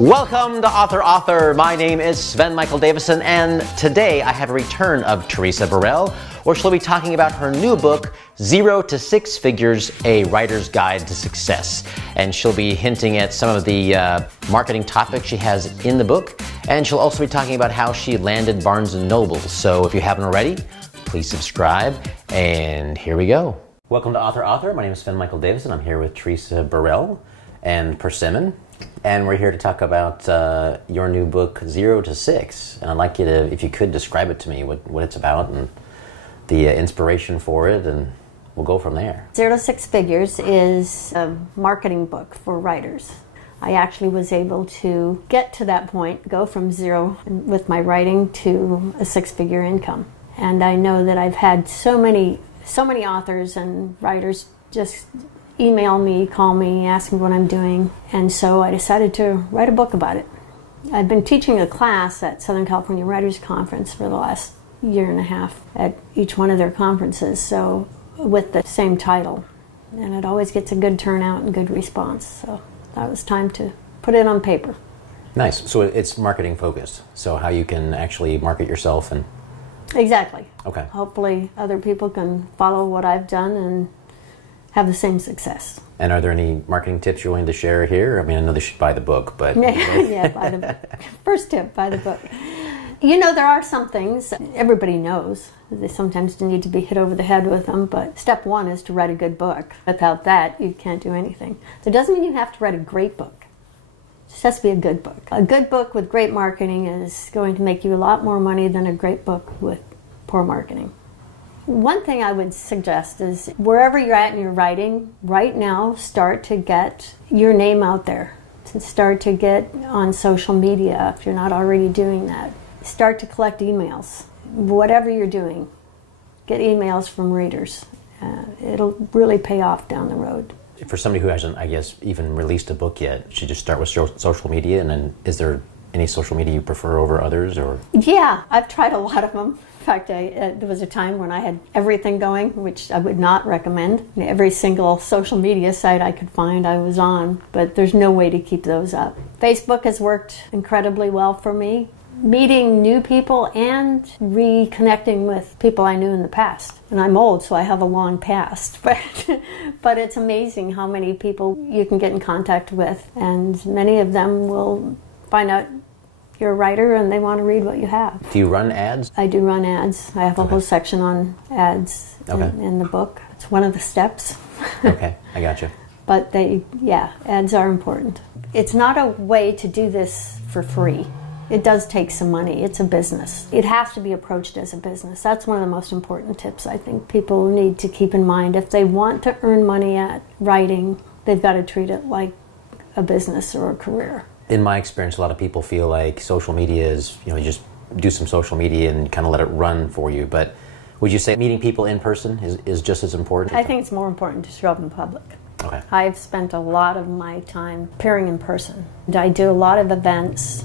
Welcome to Author. My name is Sven Davison, and today I have a return of Teresa Burrell, where she'll be talking about her new book, 0 to 6 Figures, A Writer's Guide to Success. And she'll be hinting at some of the marketing topics she has in the book, and she'll also be talking about how she landed Barnes & Noble. So if you haven't already, please subscribe, and here we go. Welcome to Author. My name is Sven Davison. I'm here with Teresa Burrell and Persimmon. And we're here to talk about your new book, 0 to 6. And I'd like you to, if you could, describe it to me, what it's about and the inspiration for it, and we'll go from there. 0 to 6 Figures is a marketing book for writers. I actually was able to get to that point, go from 0 with my writing to a 6-figure income. And I know that I've had so many authors and writers just email me, call me, ask me what I'm doing, and so I decided to write a book about it. I've been teaching a class at Southern California Writers Conference for the last year and a half at each one of their conferences, so with the same title, and it always gets a good turnout and good response, so that was time to put it on paper. Nice. So it's marketing focused, so how you can actually market yourself and... Exactly. Okay. Hopefully other people can follow what I've done and have the same success. And are there any marketing tips you're willing to share here? I mean, I know they should buy the book, but... Yeah, buy the book. First tip, buy the book. You know, there are some things everybody knows. They sometimes need to be hit over the head with them, but step one is to write a good book. Without that, you can't do anything. So it doesn't mean you have to write a great book. It just has to be a good book. A good book with great marketing is going to make you a lot more money than a great book with poor marketing. One thing I would suggest is wherever you're at in your writing, right now, start to get your name out there. Start to get on social media if you're not already doing that. Start to collect emails. Whatever you're doing, get emails from readers. It'll really pay off down the road. For somebody who hasn't, I guess, even released a book yet, should just start with social media, and then is there any social media you prefer over others? Or? Yeah, I've tried a lot of them. In fact, there was a time when I had everything going, which I would not recommend. Every single social media site I could find I was on, but there's no way to keep those up. Facebook has worked incredibly well for me. Meeting new people and reconnecting with people I knew in the past. And I'm old, so I have a long past, but it's amazing how many people you can get in contact with, and many of them will find out you're a writer and they want to read what you have. Do you run ads? I do run ads. I have a whole section on ads in the book. It's one of the steps. Okay, I gotcha. But ads are important. It's not a way to do this for free. It does take some money. It's a business. It has to be approached as a business. That's one of the most important tips I think people need to keep in mind. If they want to earn money at writing, they've got to treat it like a business or a career. In my experience, a lot of people feel like social media is, you just do some social media and kind of let it run for you. But would you say meeting people in person is just as important? I think it's more important to show up in public. Okay. I've spent a lot of my time appearing in person. I do a lot of events,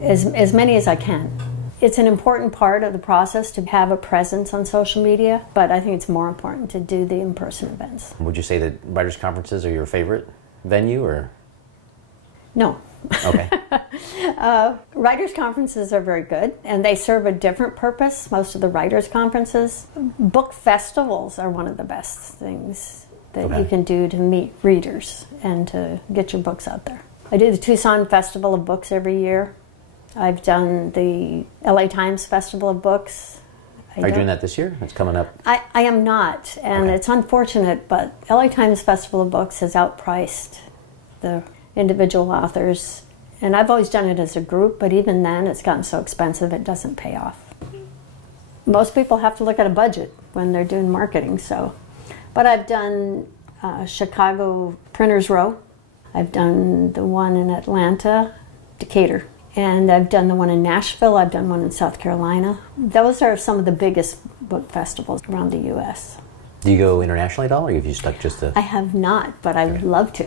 as many as I can. It's an important part of the process to have a presence on social media, but I think it's more important to do the in-person events. Would you say that writers' conferences are your favorite venue, or...? No. Okay. Writers' conferences are very good, and they serve a different purpose, most of the writers' conferences. Book festivals are one of the best things that you can do to meet readers and to get your books out there. I do the Tucson Festival of Books every year. I've done the LA Times Festival of Books. Are you doing that this year? It's coming up. I am not, and it's unfortunate, but LA Times Festival of Books has outpriced the individual authors, and I've always done it as a group, but even then it's gotten so expensive it doesn't pay off. Most people have to look at a budget when they're doing marketing, but I've done Chicago Printers Row, I've done the one in Atlanta, Decatur, and I've done the one in Nashville, I've done one in South Carolina. Those are some of the biggest book festivals around the U.S. Do you go internationally at all, or have you stuck just to... I have not, but I would love to.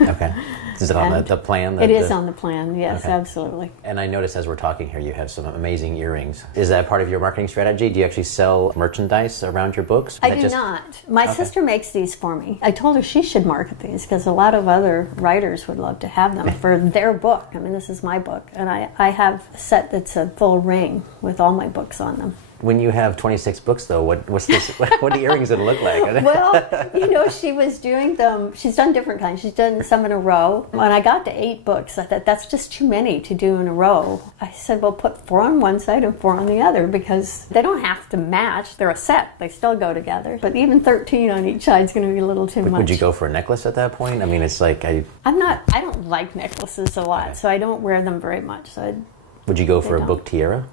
Okay. Is it on the plan? It is on the plan, yes, okay. Absolutely. And I noticed as we're talking here, you have some amazing earrings. Is that part of your marketing strategy? Do you actually sell merchandise around your books? I do not. My sister makes these for me. I told her she should market these because a lot of other writers would love to have them for their book. I mean, this is my book, and I have a set that's a full ring with all my books on them. When you have 26 books, though, what's this? What are the earrings going to look like? Well, you know, she was doing them. She's done different kinds. She's done some in a row. When I got to 8 books, I thought that's just too many to do in a row. I said, well, put 4 on one side and 4 on the other because they don't have to match. They're a set. They still go together. But even 13 on each side is going to be a little too much. Would you go for a necklace at that point? I mean, it's like I don't like necklaces a lot, so I don't wear them very much. So would you go for a book tiara?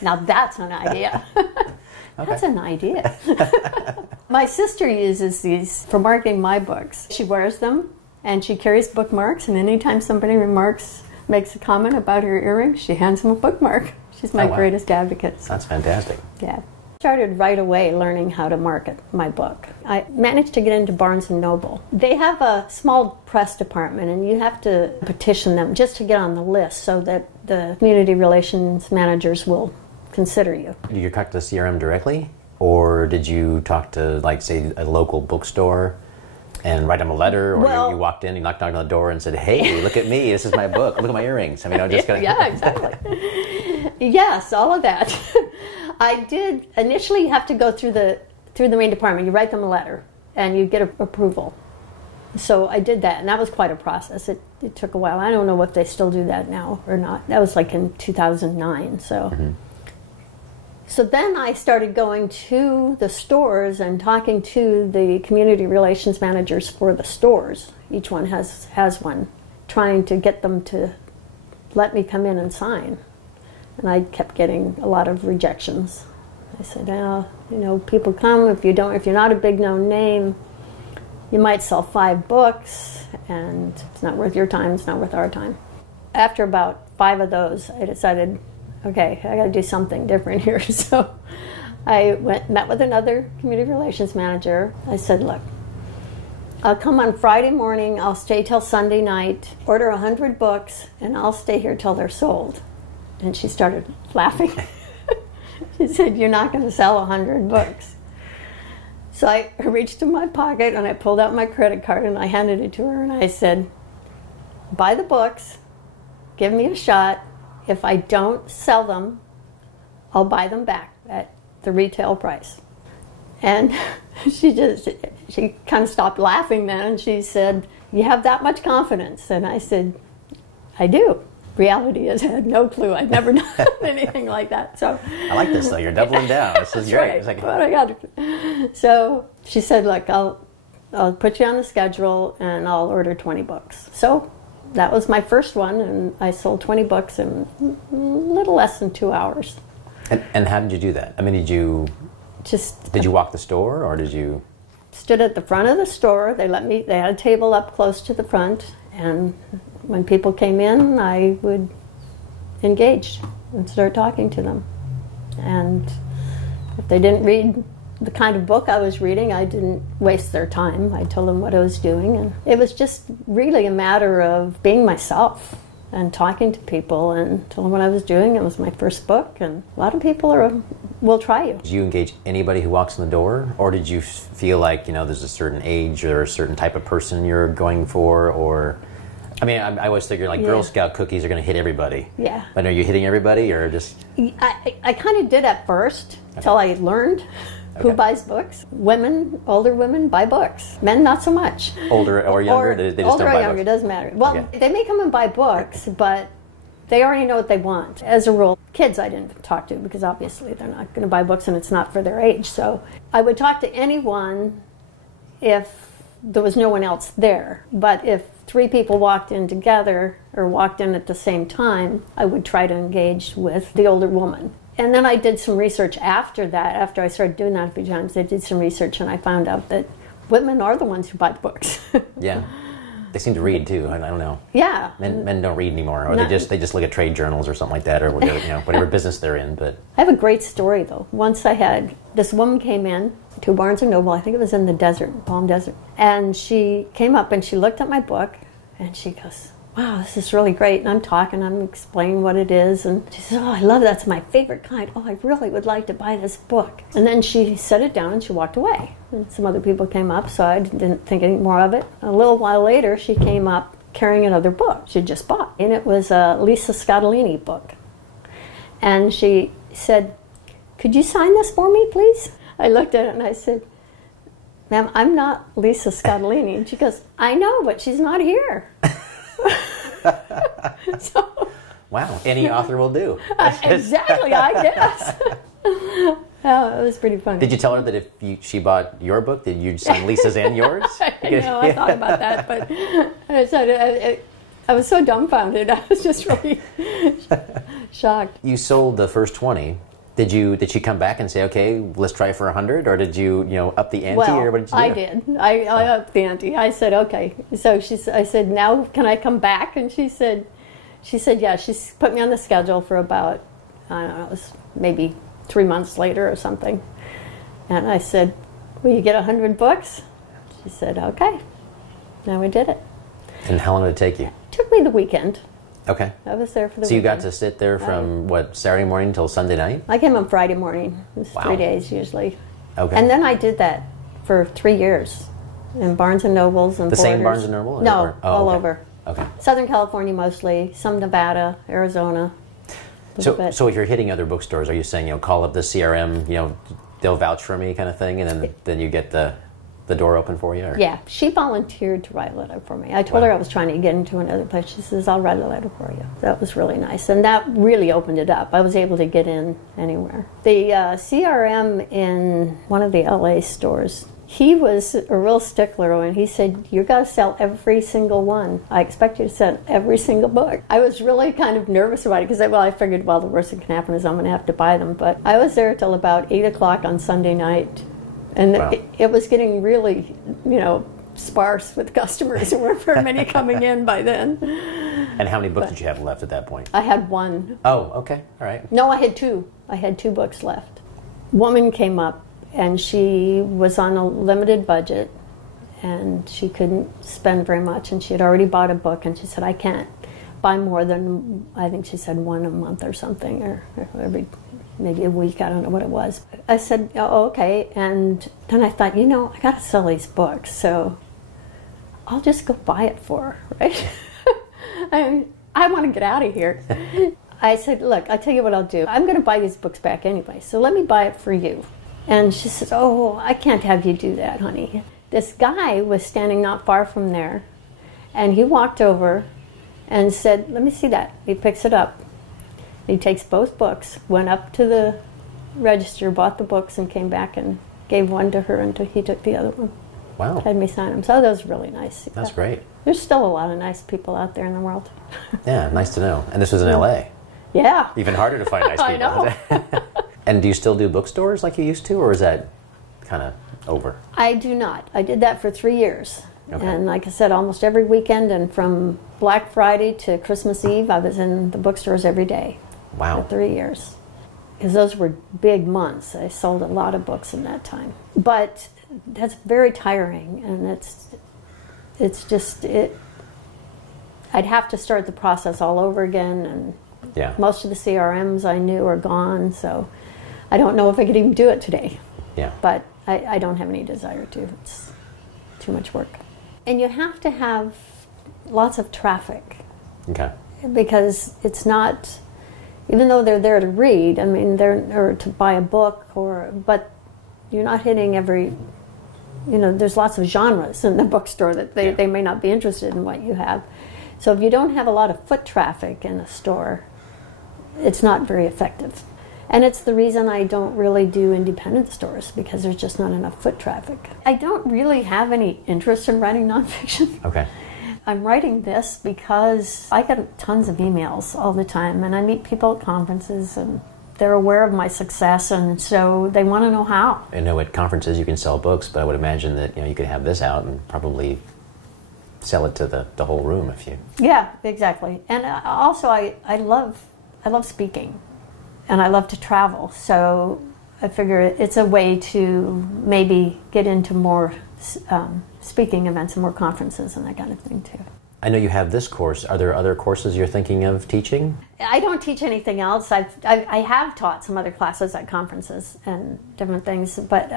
Now that's an idea. Okay. That's an idea. My sister uses these for marketing my books. She wears them and she carries bookmarks, and anytime somebody makes a comment about her earrings, she hands them a bookmark. She's my greatest advocate. That's fantastic. Yeah. Started right away learning how to market my book. I managed to get into Barnes & Noble. They have a small press department, and you have to petition them just to get on the list so that the community relations managers will consider you. Did you talk to the CRM directly, or did you talk to, like, say, a local bookstore and write them a letter, or you walked in, you knocked on the door and said, hey, look at me, this is my book, look at my earrings. I mean, Yeah, exactly. Yes, all of that. I did. Initially, you have to go through the main department. You write them a letter, and you get approval. So I did that, and that was quite a process. It took a while. I don't know if they still do that now or not. That was like in 2009, so... Mm-hmm. So then I started going to the stores and talking to the community relations managers for the stores. Each one has one, trying to get them to let me come in and sign. And I kept getting a lot of rejections. I said, people come, if you're not a big known name, you might sell 5 books, and it's not worth your time, it's not worth our time. After about 5 of those, I decided, okay, I got to do something different here. So I met with another community relations manager. I said, look, I'll come on Friday morning, I'll stay till Sunday night, order 100 books, and I'll stay here till they're sold. And she started laughing. She said, you're not going to sell 100 books. So I reached in my pocket and I pulled out my credit card and I handed it to her and I said, buy the books, give me a shot. If I don't sell them, I'll buy them back at the retail price. And she kind of stopped laughing then, and she said, you have that much confidence? And I said, I do. Reality is I had no clue. I'd never done anything like that. So I like this, though. You're doubling down. This is great. Right. It's like, but I got it. So she said, look, I'll put you on the schedule, and I'll order 20 books. So that was my first one, and I sold 20 books in a little less than 2 hours. And how did you do that? I mean, did you walk the store, or did you... Stood at the front of the store. They had a table up close to the front, and when people came in, I would engage and start talking to them. And if they didn't read the kind of book I was reading, I didn't waste their time. I told them what I was doing, and it was just really a matter of being myself and talking to people and telling them what I was doing. It was my first book, and a lot of people will try you. Did you engage anybody who walks in the door, or did you feel like, there's a certain age or a certain type of person you're going for, or... I mean, I always figure Girl Scout cookies are going to hit everybody. Yeah. But are you hitting everybody, or just... I kind of did at first, until I learned who buys books. Older women buy books. Men, not so much. Older or younger? They just older don't or buy younger, books. doesn't matter. Well, they may come and buy books, but they already know what they want. As a rule, kids I didn't talk to, because obviously they're not going to buy books and it's not for their age. So I would talk to anyone if there was no one else there. But if 3 people walked in together or walked in at the same time, I would try to engage with the older woman. And then I did some research after that. After I started doing that a few times, I did some research and I found out that women are the ones who buy the books. Yeah. They seem to read too. I don't know. Yeah. Men don't read anymore, or they just look at trade journals or something like that, or whatever business they're in. But I have a great story though. Once this woman came in to Barnes & Noble. I think it was in the desert, Palm Desert. And she came up and she looked at my book and she goes, wow, this is really great. And I'm talking, I'm explaining what it is. And she says, oh, I love that. It's my favorite kind. Oh, I really would like to buy this book. And then she set it down and she walked away. And some other people came up, so I didn't think any more of it. A little while later, she came up carrying another book she just bought. And it was a Lisa Scottolini book. And she said, could you sign this for me, please? I looked at it and I said, ma'am, I'm not Lisa Scottolini. And she goes, I know, but she's not here. So, wow, any author will do. Exactly, I guess. Oh, it was pretty funny. Did you tell her that if she bought your book, that you'd sign Lisa's and yours? I know, I thought about that, but I was so dumbfounded. I was just really shocked. You sold the first 20. Did she come back and say, okay, let's try for 100, or did you up the ante, or what did you do? I did. I upped the ante. I said, okay. So I said, now can I come back? And she said, yeah. She put me on the schedule for about, I don't know, it was maybe 3 months later or something. And I said, will you get 100 books? She said, okay. Now we did it. And how long did it take you? It took me the weekend. Okay. I was there for the weekend. So you got to sit there from, Saturday morning until Sunday night? I came on Friday morning. It was 3 days usually. Okay. And then I did that for 3 years in Barnes & Nobles and The Borders. same Barnes & Noble? No, all over. Okay. Southern California mostly, some Nevada, Arizona. So if you're hitting other bookstores, are you saying, call up the CRM, they'll vouch for me kind of thing, and then you get the door open for you? Or? Yeah, she volunteered to write a letter for me. I told her I was trying to get into another place. She says, I'll write a letter for you. That was really nice. And that really opened it up. I was able to get in anywhere. The CRM in one of the LA stores, he was a real stickler, and he said, you got to sell every single one. I expect you to sell every single book. I was really kind of nervous about it because I figured, the worst that can happen is I'm going to have to buy them. But I was there till about 8 o'clock on Sunday night. And wow. it was getting really, sparse with customers. There weren't very many coming in by then. And how many books did you have left at that point? I had one. Oh, okay. All right. No, I had two. I had 2 books left. Woman came up, and she was on a limited budget, and she couldn't spend very much, and she had already bought a book, and she said, I can't buy more than, I think she said, one a month or something, or maybe a week, I don't know what it was. I said, oh, okay, and then I thought, I got to sell these books, so I'll just go buy it for her, right? I want to get out of here. I said, look, I'll tell you what I'll do. I'm going to buy these books back anyway, so let me buy it for you. And she says, oh, I can't have you do that, honey. This guy was standing not far from there, and he walked over and said, let me see that. He picks it up. He takes both books, went up to the register, bought the books, and came back and gave one to her, and he took the other one. Wow. Had me sign them. So that was really nice. That's great. There's still a lot of nice people out there in the world. Yeah, nice to know. And this was in LA. Yeah. Even harder to find nice people. I know. And do you still do bookstores like you used to, or is that kind of over? I do not. I did that for 3 years. Okay. And like I said, almost every weekend, and from Black Friday to Christmas Eve, I was in the bookstores every day. Wow. For 3 years. Because those were big months. I sold a lot of books in that time. But that's very tiring, and it's just I'd have to start the process all over again, and yeah. Most of the CRMs I knew are gone, so I don't know if I could even do it today. Yeah. But I don't have any desire to. It's too much work. And you have to have lots of traffic. Okay. Because it's not, even though they're there to read, or to buy a book, but you're not hitting every, there's lots of genres in the bookstore that they may not be interested in what you have. So if you don't have a lot of foot traffic in a store, it's not very effective. And it's the reason I don't really do independent stores, because there's just not enough foot traffic. I don't really have any interest in writing nonfiction. Okay. I'm writing this because I get tons of emails all the time, and I meet people at conferences, and they're aware of my success, and so they want to know how. I know at conferences you can sell books, but I would imagine that you could have this out and probably sell it to the whole room if you... Yeah, exactly. And also I love speaking, and I love to travel, so I figure it's a way to maybe get into more speaking events and more conferences and that kind of thing too. I know you have this course. Are there other courses you're thinking of teaching? I don't teach anything else. I have taught some other classes at conferences and different things, but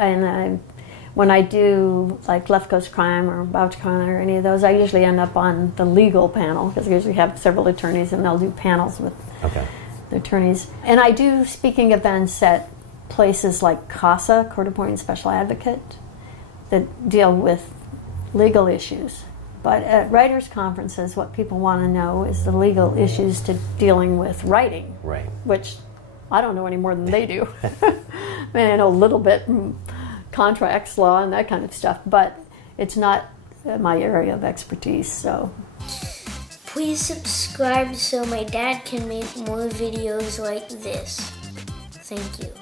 when I do like Left Coast Crime or BouchCon or any of those, I usually end up on the legal panel because I usually have several attorneys and they'll do panels with the attorneys. And I do speaking events at places like CASA, Court Appointed Special Advocate, that deal with legal issues. But at writers' conferences, what people want to know is the legal issues to dealing with writing, right? Which I don't know any more than they do. I mean, I know a little bit contracts, law, and that kind of stuff, but it's not my area of expertise. So please subscribe so my dad can make more videos like this. Thank you.